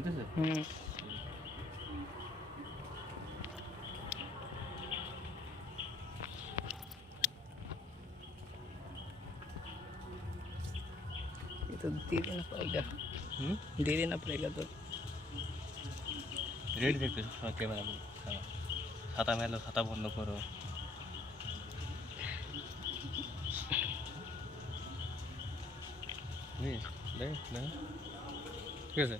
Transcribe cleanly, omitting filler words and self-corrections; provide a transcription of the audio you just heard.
বুঝতেছে ये तो देना पड़ेगा दे देना पड़ेगा तो रेडी देखते कैमरा ছাতা মেলো ছাতা বন্ধ করো ঠিক আছে